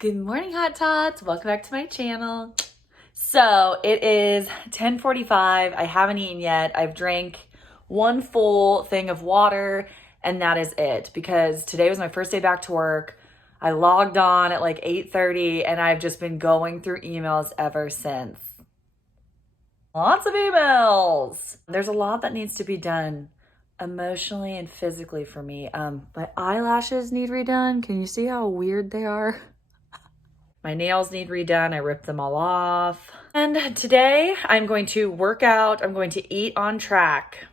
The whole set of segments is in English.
Good morning, Hot Tots. Welcome back to my channel. So it is 10:45. I haven't eaten yet. I've drank one full thing of water and that is it because today was my first day back to work. I logged on at like 8:30 and I've just been going through emails ever since. Lots of emails. There's a lot that needs to be done emotionally and physically for me. My eyelashes need redone. Can you see how weird they are? My nails need redone. I ripped them all off. And today I'm going to work out. I'm going to eat on track.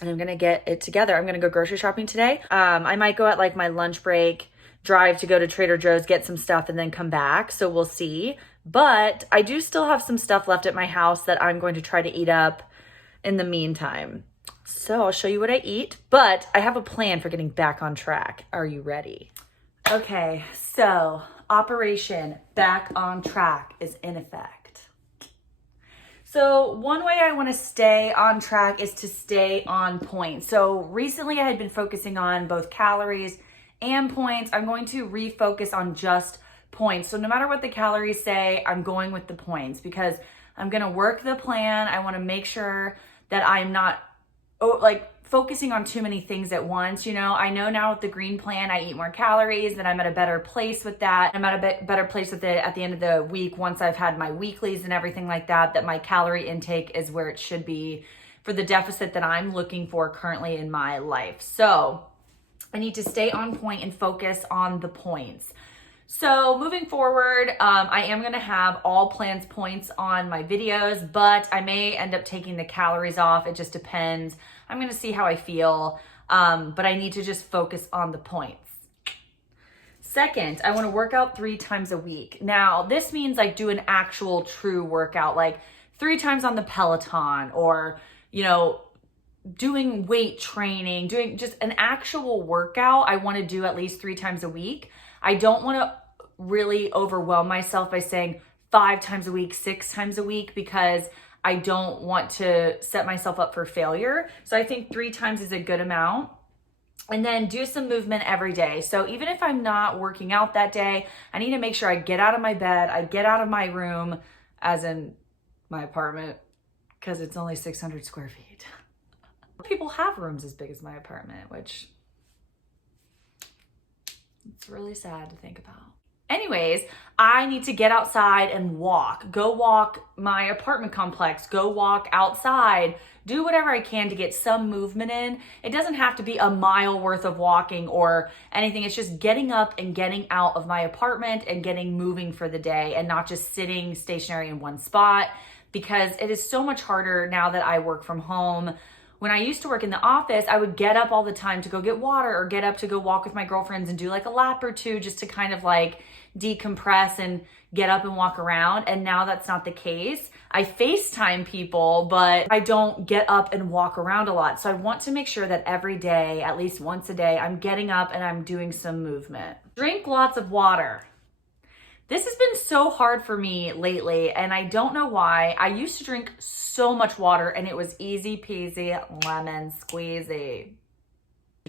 And I'm going to get it together. I'm going to go grocery shopping today. I might go at like my lunch break, drive to go to Trader Joe's, get some stuff, and then come back. So we'll see. But I do still have some stuff left at my house that I'm going to try to eat up in the meantime. So I'll show you what I eat. But I have a plan for getting back on track. Are you ready? Okay, so Operation Back on Track is in effect. So one way I want to stay on track is to stay on point. So recently I had been focusing on both calories and points. I'm going to refocus on just points. So no matter what the calories say, I'm going with the points because I'm going to work the plan. I want to make sure that I'm not focusing on too many things at once. You know, I know now with the green plan, I eat more calories and I'm at a better place with that. I'm at a better place with it at the end of the week once I've had my weeklies and everything like that, that my calorie intake is where it should be for the deficit that I'm looking for currently in my life. So I need to stay on point and focus on the points. So moving forward, I am going to have all plans points on my videos, but I may end up taking the calories off. It just depends. I'm going to see how I feel, but I need to just focus on the points. Second, I want to work out 3 times a week. Now, this means like do an actual true workout, like 3 times on the Peloton or, you know, doing weight training, doing just an actual workout. I want to do at least 3 times a week. I don't want to really overwhelm myself by saying 5 times a week, 6 times a week, because I don't want to set myself up for failure. So I think 3 times is a good amount. And then do some movement every day. So even if I'm not working out that day, I need to make sure I get out of my bed, I get out of my room, as in my apartment, because it's only 600 square feet. People have rooms as big as my apartment, which it's really sad to think about. Anyways, I need to get outside and walk. Go walk my apartment complex. Go walk outside. Do whatever I can to get some movement in. It doesn't have to be a mile worth of walking or anything. It's just getting up and getting out of my apartment and getting moving for the day and not just sitting stationary in one spot, because it is so much harder now that I work from home. When I used to work in the office, I would get up all the time to go get water or get up to go walk with my girlfriends and do like a lap or two just to kind of like decompress and get up and walk around. And now that's not the case. I FaceTime people, but I don't get up and walk around a lot. So I want to make sure that every day, at least once a day, I'm getting up and I'm doing some movement. Drink lots of water. This has been so hard for me lately, and I don't know why. I used to drink so much water, and it was easy peasy lemon squeezy.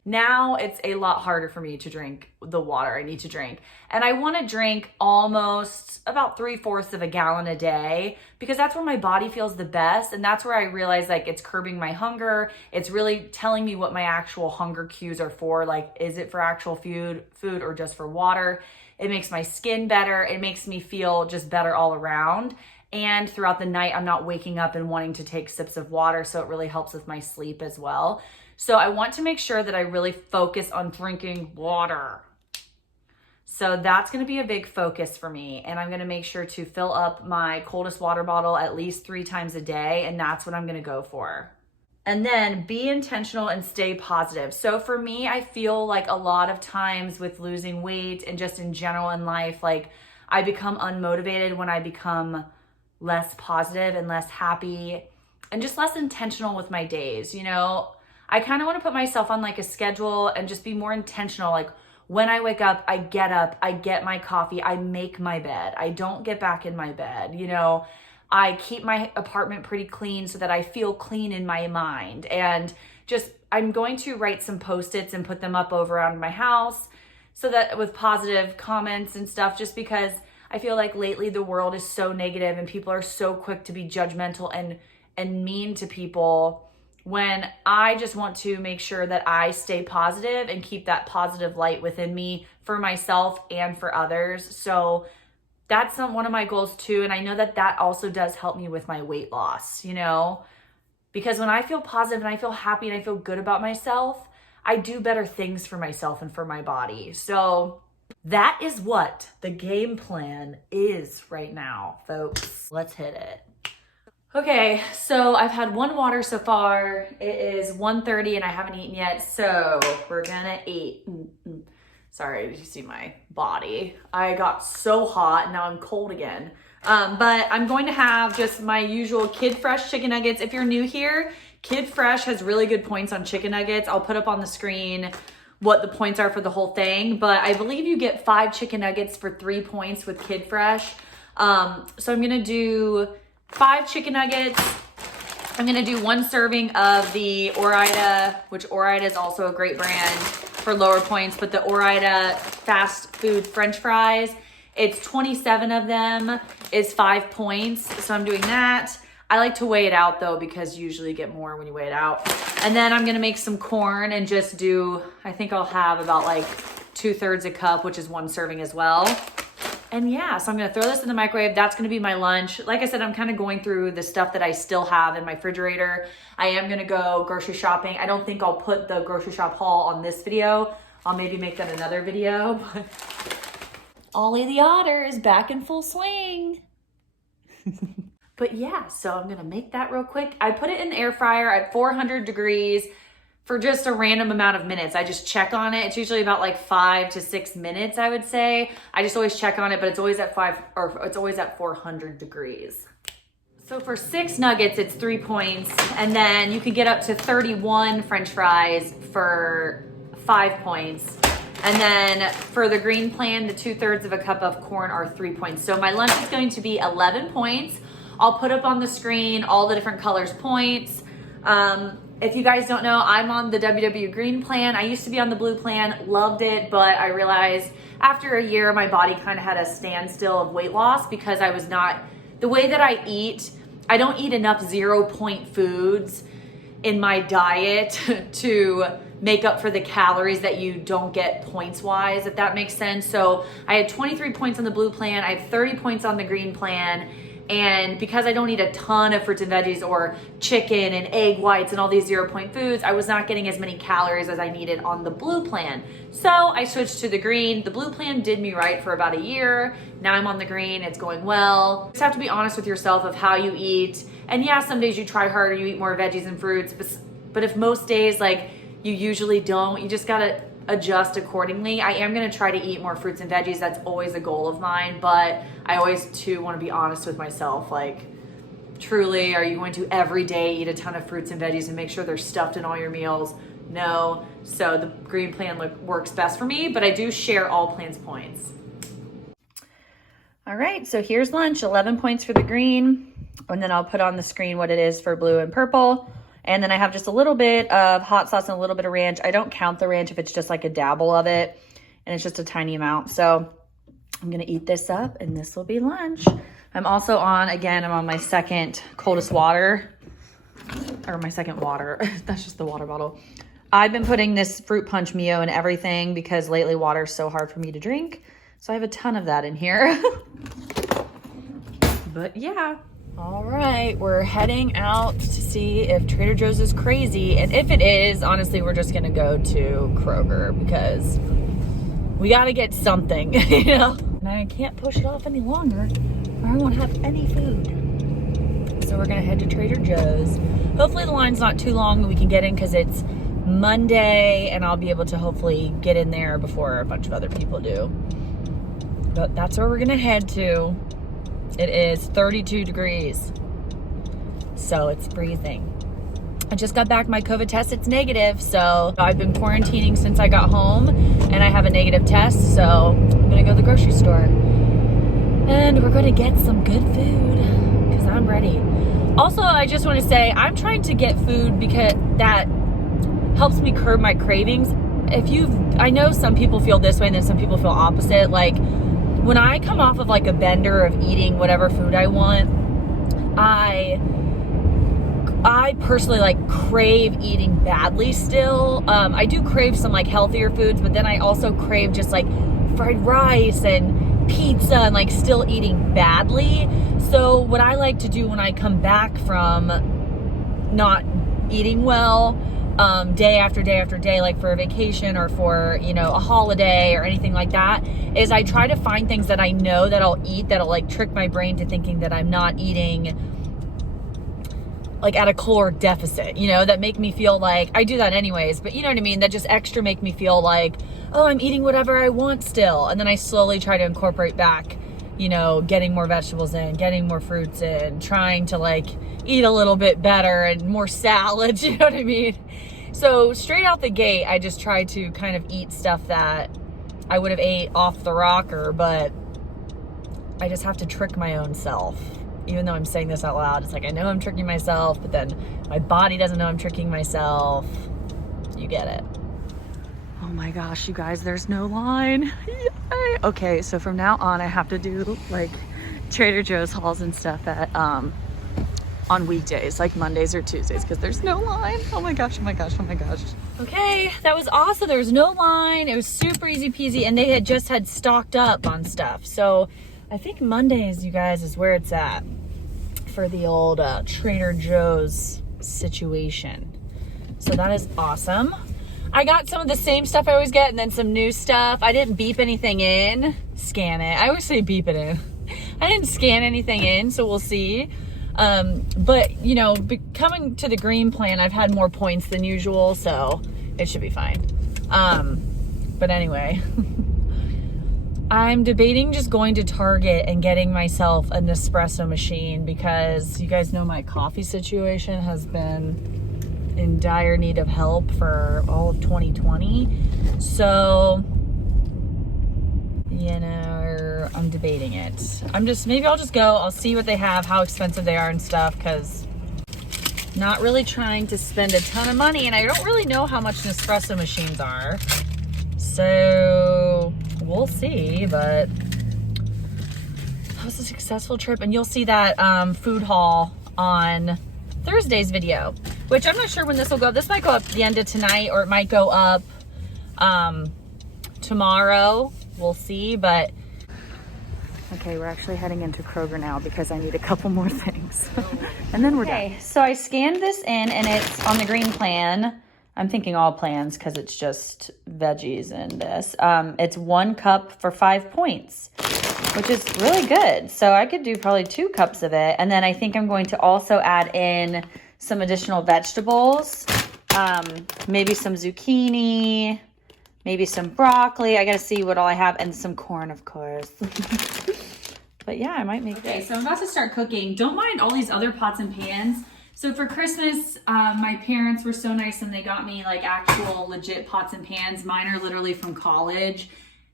Now it's a lot harder for me to drink the water I need to drink. And I want to drink almost about 3/4 of a gallon a day because that's where my body feels the best. And that's where I realize like it's curbing my hunger. It's really telling me what my actual hunger cues are for. Like, is it for actual food or just for water? It makes my skin better. It makes me feel just better all around. And throughout the night, I'm not waking up and wanting to take sips of water. So it really helps with my sleep as well. So I want to make sure that I really focus on drinking water. So that's going to be a big focus for me. And I'm going to make sure to fill up my coldest water bottle at least 3 times a day. And that's what I'm going to go for. And then be intentional and stay positive. So for me, I feel like a lot of times with losing weight and just in general in life, like I become unmotivated when I become less positive and less happy and just less intentional with my days. You know, I kind of want to put myself on like a schedule and just be more intentional. Like when I wake up, I get my coffee, I make my bed. I don't get back in my bed. You know, I keep my apartment pretty clean so that I feel clean in my mind. And just, I'm going to write some Post-its and put them up over around my house so that with positive comments and stuff, just because I feel like lately the world is so negative and people are so quick to be judgmental and mean to people, when I just want to make sure that I stay positive and keep that positive light within me for myself and for others. So that's one of my goals too. And I know that that also does help me with my weight loss, you know, because when I feel positive and I feel happy and I feel good about myself, I do better things for myself and for my body. So that is what the game plan is right now, folks. Let's hit it. Okay, so I've had one water so far. It is 1:30 and I haven't eaten yet, so we're gonna eat. Sorry, did you see my body? I got so hot, now I'm cold again. But I'm going to have just my usual Kid Fresh chicken nuggets. If you're new here, Kid Fresh has really good points on chicken nuggets. I'll put up on the screen what the points are for the whole thing, but I believe you get 5 chicken nuggets for 3 points with Kid Fresh. So I'm gonna do 5 chicken nuggets. I'm gonna do 1 serving of the Ore-Ida, which Ore-Ida is also a great brand for lower points, but the Ore-Ida fast food French fries, it's 27 of them, is 5 points. So I'm doing that. I like to weigh it out though, because you usually get more when you weigh it out. And then I'm gonna make some corn and just do, I think I'll have about like 2/3 a cup, which is 1 serving as well. And yeah, so I'm gonna throw this in the microwave. That's gonna be my lunch. Like I said, I'm kind of going through the stuff that I still have in my refrigerator. I am gonna go grocery shopping. I don't think I'll put the grocery shop haul on this video. I'll maybe make that another video. But Ollie the Otter is back in full swing. But yeah, so I'm gonna make that real quick. I put it in the air fryer at 400 degrees for just a random amount of minutes. I just check on it. It's usually about like 5 to 6 minutes, I would say. I just always check on it, but it's always at 400 degrees. So for 6 nuggets, it's 3 points. And then you can get up to 31 French fries for 5 points. And then for the green plan, the 2/3 of a cup of corn are 3 points. So my lunch is going to be 11 points. I'll put up on the screen all the different colors points. If you guys don't know, I'm on the WW green plan. I used to be on the blue plan, loved it, but I realized after a year, my body kind of had a standstill of weight loss because I was not, the way that I eat, I don't eat enough 0-point foods in my diet to make up for the calories that you don't get points wise, if that makes sense. So I had 23 points on the blue plan. I have 30 points on the green plan. And because I don't eat a ton of fruits and veggies or chicken and egg whites and all these 0-point foods, I was not getting as many calories as I needed on the blue plan. So I switched to the green. The blue plan did me right for about a year. Now I'm on the green, it's going well. You just have to be honest with yourself of how you eat. And yeah, some days you try harder, you eat more veggies and fruits, but if most days like you usually don't, you just gotta adjust accordingly. I am gonna try to eat more fruits and veggies. That's always a goal of mine, but I always too wanna be honest with myself. Like, truly, are you going to every day eat a ton of fruits and veggies and make sure they're stuffed in all your meals? No. So the green plan works best for me, but I do share all plans points. All right, so here's lunch, 11 points for the green, and then I'll put on the screen what it is for blue and purple. And then I have just a little bit of hot sauce and a little bit of ranch. I don't count the ranch if it's just like a dabble of it, and it's just a tiny amount. So I'm gonna eat this up and this will be lunch. I'm also on, again, I'm on my second coldest water, or my second water. That's just the water bottle. I've been putting this fruit punch Mio in everything because lately water is so hard for me to drink. So I have a ton of that in here. But yeah. All right, we're heading out to see if Trader Joe's is crazy. And if it is, honestly, we're just gonna go to Kroger because we gotta get something, you know? And I can't push it off any longer or I won't have any food. So we're gonna head to Trader Joe's. Hopefully the line's not too long and we can get in because it's Monday and I'll be able to hopefully get in there before a bunch of other people do. But that's where we're gonna head to. It is 32 degrees, so it's freezing. I just got back my COVID test, it's negative, so I've been quarantining since I got home, and I have a negative test, so I'm gonna go to the grocery store. And we're gonna get some good food, because I'm ready. Also, I just wanna say, I'm trying to get food because that helps me curb my cravings. I know some people feel this way and then some people feel opposite. Like when I come off of like a bender of eating whatever food I want, I personally like crave eating badly still. I do crave some like healthier foods, but then I also crave just like fried rice and pizza and like still eating badly. So what I like to do when I come back from not eating well, day after day after day, like for a vacation or for, you know, a holiday or anything like that, is I try to find things that I know that I'll eat that'll like trick my brain to thinking that I'm not eating like at a caloric deficit, you know, that make me feel like, I do that anyways, but you know what I mean, that just extra make me feel like, oh, I'm eating whatever I want still. And then I slowly try to incorporate back, you know, getting more vegetables in, getting more fruits in, trying to like eat a little bit better and more salads, you know what I mean? So straight out the gate, I just try to kind of eat stuff that I would have ate off the rocker, but I just have to trick my own self. Even though I'm saying this out loud, it's like, I know I'm tricking myself, but then my body doesn't know I'm tricking myself. You get it. Oh my gosh, you guys, there's no line. Yay. Okay, so from now on, I have to do like Trader Joe's hauls and stuff at, on weekdays, like Mondays or Tuesdays, because there's no line. Oh my gosh, oh my gosh, oh my gosh. Okay, that was awesome. There was no line. It was super easy peasy, and they had just had stocked up on stuff. So I think Mondays, you guys, is where it's at for the old Trader Joe's situation. So that is awesome. I got some of the same stuff I always get and then some new stuff. I didn't beep anything in. Scan it. I always say beep it in. I didn't scan anything in, so we'll see. But, you know, coming to the green plan, I've had more points than usual, so it should be fine. But anyway, I'm debating just going to Target and getting myself a Nespresso machine because you guys know my coffee situation has been in dire need of help for all of 2020. So, you know, I'm debating it. Maybe I'll just go, I'll see what they have, how expensive they are and stuff, because not really trying to spend a ton of money, and I don't really know how much Nespresso machines are. So we'll see, but that was a successful trip. And you'll see that food haul on Thursday's video, which I'm not sure when this will go up. This might go up the end of tonight, or it might go up tomorrow. We'll see, but okay, we're actually heading into Kroger now because I need a couple more things. And then we're done. So I scanned this in and it's on the green plan. I'm thinking all plans because it's just veggies in this. It's 1 cup for 5 points, which is really good. So I could do probably 2 cups of it. And then I think I'm going to also add in some additional vegetables, maybe some zucchini, maybe some broccoli. I got to see what all I have, and some corn, of course. But yeah, I might make this. Okay, so I'm about to start cooking. Don't mind all these other pots and pans. So for Christmas, my parents were so nice and they got me like actual legit pots and pans. Mine are literally from college.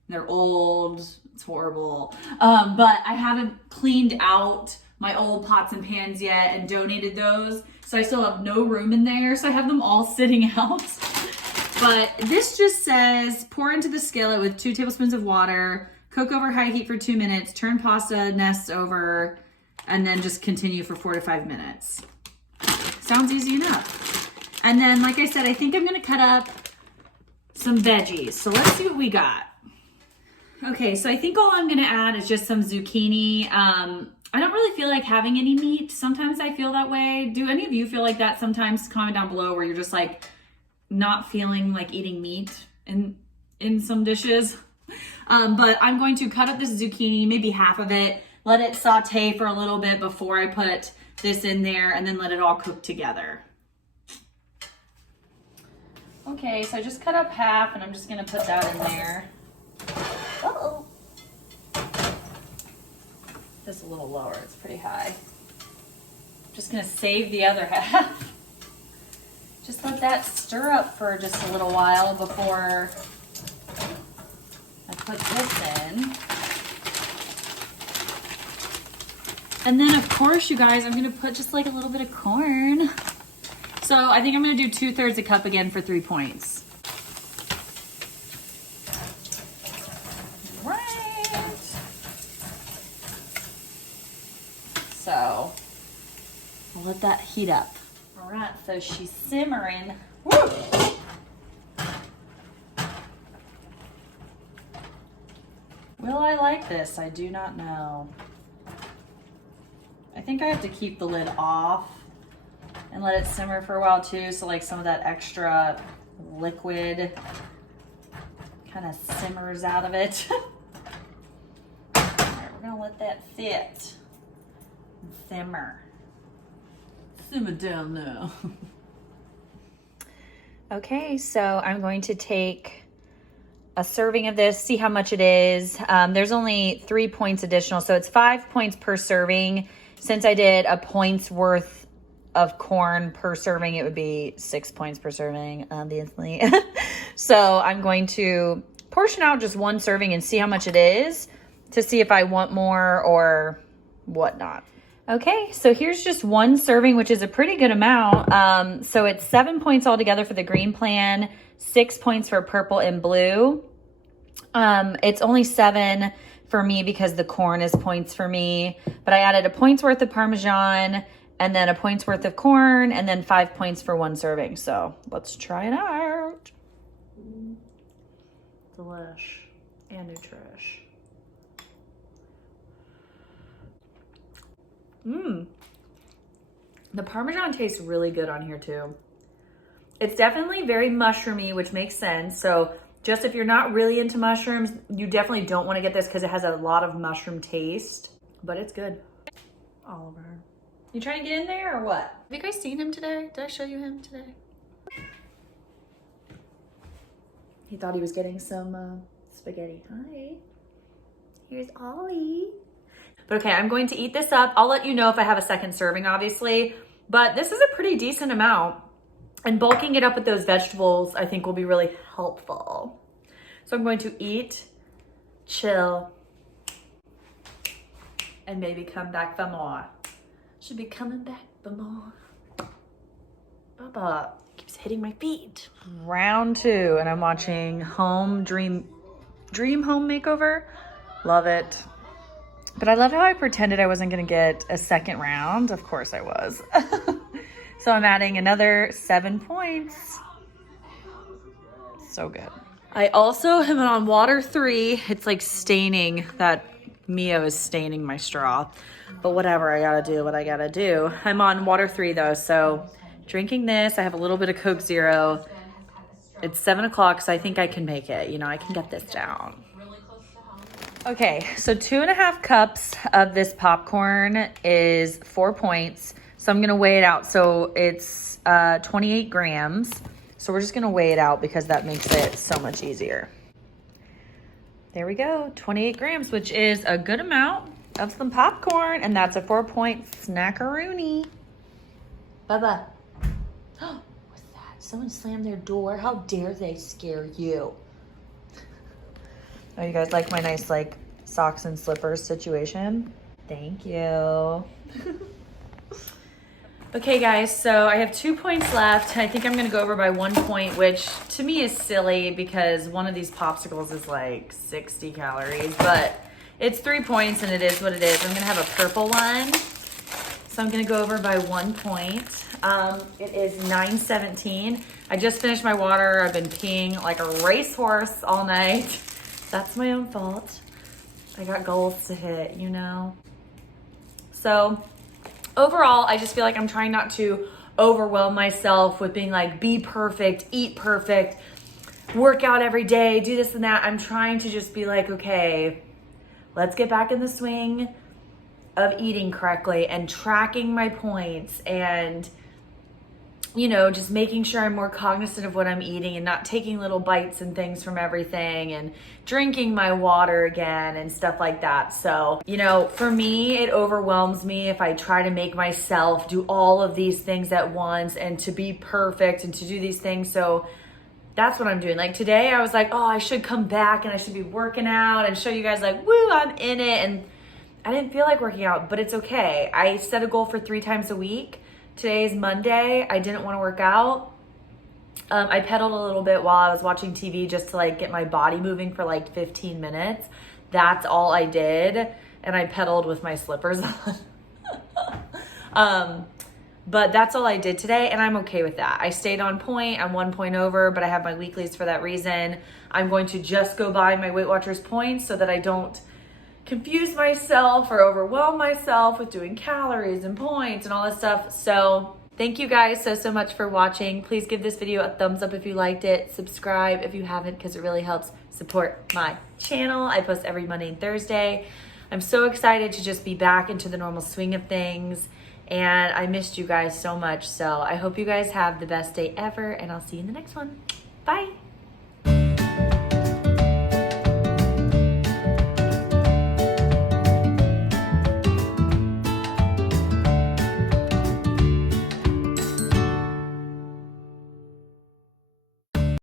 They're old. It's horrible. But I haven't cleaned out my old pots and pans yet and donated those. So I still have no room in there. So I have them all sitting out. But this just says, pour into the skillet with 2 tablespoons of water, cook over high heat for 2 minutes, turn pasta nests over, and then just continue for 4 to 5 minutes. Sounds easy enough. And then, like I said, I think I'm gonna cut up some veggies. So let's see what we got. Okay, so I think all I'm gonna add is just some zucchini. I don't really feel like having any meat. Sometimes I feel that way. Do any of you feel like that sometimes? Comment down below where you're just like not feeling like eating meat in some dishes. But I'm going to cut up this zucchini, maybe half of it, let it saute for a little bit before I put this in there, and then let it all cook together. Okay, so I just cut up half and I'm just gonna put that in there. Uh-oh. Just a little lower, it's pretty high. Just gonna save the other half. Just let that stir up for just a little while before I put this in. And then of course, you guys, I'm gonna put just like a little bit of corn. So I think I'm gonna do 2/3 a cup again for 3 points. So we'll let that heat up. All right, so she's simmering. Woo! Will I like this? I do not know. I think I have to keep the lid off and let it simmer for a while too, so like some of that extra liquid kind of simmers out of it. All right, we're gonna let that sit and simmer. Simmer down now. Okay, so I'm going to take a serving of this, see how much it is. There's only 3 points additional, so it's 5 points per serving. Since I did a point's worth of corn per serving, it would be 6 points per serving, obviously. So I'm going to portion out just one serving and see how much it is to see if I want more or whatnot. Okay, so here's just one serving, which is a pretty good amount. So it's 7 points altogether for the green plan, 6 points for purple and blue. It's only 7 for me because the corn is points for me, but I added a point's worth of Parmesan and then a point's worth of corn and then 5 points for one serving. So let's try it out. Delish and nutrish. The Parmesan tastes really good on here too. It's definitely very mushroomy, which makes sense. So just if you're not really into mushrooms, you definitely don't want to get this because it has a lot of mushroom taste, but it's good. Oliver, you trying to get in there or what? Have you guys seen him today? Did I show you him today? He thought he was getting some spaghetti. Hi, here's Ollie. But okay, I'm going to eat this up. I'll let you know if I have a second serving, obviously, but this is a pretty decent amount. And bulking it up with those vegetables, I think will be really helpful. So I'm going to eat, chill, and maybe come back for more. Should be coming back for more. Baba keeps hitting my feet. Round 2, and I'm watching Dream Home Makeover. Love it. But I love how I pretended I wasn't gonna get a second round. Of course I was. So I'm adding another 7 points. So good. I also am on water 3. It's like staining, that Mio is staining my straw. But whatever, I gotta do what I gotta do. I'm on water 3 though, so drinking this. I have a little bit of Coke Zero. It's 7 o'clock, so I think I can make it. You know, I can get this down. Okay, so 2.5 cups of this popcorn is 4 points. So I'm gonna weigh it out. So it's 28 grams. So we're just gonna weigh it out because that makes it so much easier. There we go, 28 grams, which is a good amount of some popcorn, and that's a 4-point snackaroonie. Bubba. What's that? Someone slammed their door. How dare they scare you? Oh, you guys like my nice like socks and slippers situation? Thank you. Okay guys, so I have 2 points left. I think I'm gonna go over by 1 point, which to me is silly because one of these popsicles is like 60 calories, but it's 3 points and it is what it is. I'm gonna have a purple one. So I'm gonna go over by 1 point. It is 9:17. I just finished my water. I've been peeing like a racehorse all night. That's my own fault. I got goals to hit, you know? So overall, I just feel like I'm trying not to overwhelm myself with being like, be perfect, eat perfect, work out every day, do this and that. I'm trying to just be like, okay, let's get back in the swing of eating correctly and tracking my points and, you know, just making sure I'm more cognizant of what I'm eating and not taking little bites and things from everything and drinking my water again and stuff like that. So, you know, for me, it overwhelms me if I try to make myself do all of these things at once and to be perfect and to do these things. So that's what I'm doing. Like today I was like, oh, I should come back and I should be working out and show you guys like, woo, I'm in it. And I didn't feel like working out, but it's okay. I set a goal for 3 times a week. Today is Monday. I didn't want to work out. I pedaled a little bit while I was watching TV just to like get my body moving for like 15 minutes. That's all I did. And I pedaled with my slippers on. But that's all I did today, and I'm okay with that. I stayed on point. I'm 1 point over, but I have my weeklies for that reason. I'm going to just go by my Weight Watchers points so that I don't confuse myself or overwhelm myself with doing calories and points and all this stuff. So thank you guys so much for watching. Please give this video a thumbs up if you liked it. Subscribe if you haven't, because it really helps support my channel. I post every Monday and Thursday. I'm so excited to just be back into the normal swing of things. And I missed you guys so much. So I hope you guys have the best day ever, and I'll see you in the next one. Bye.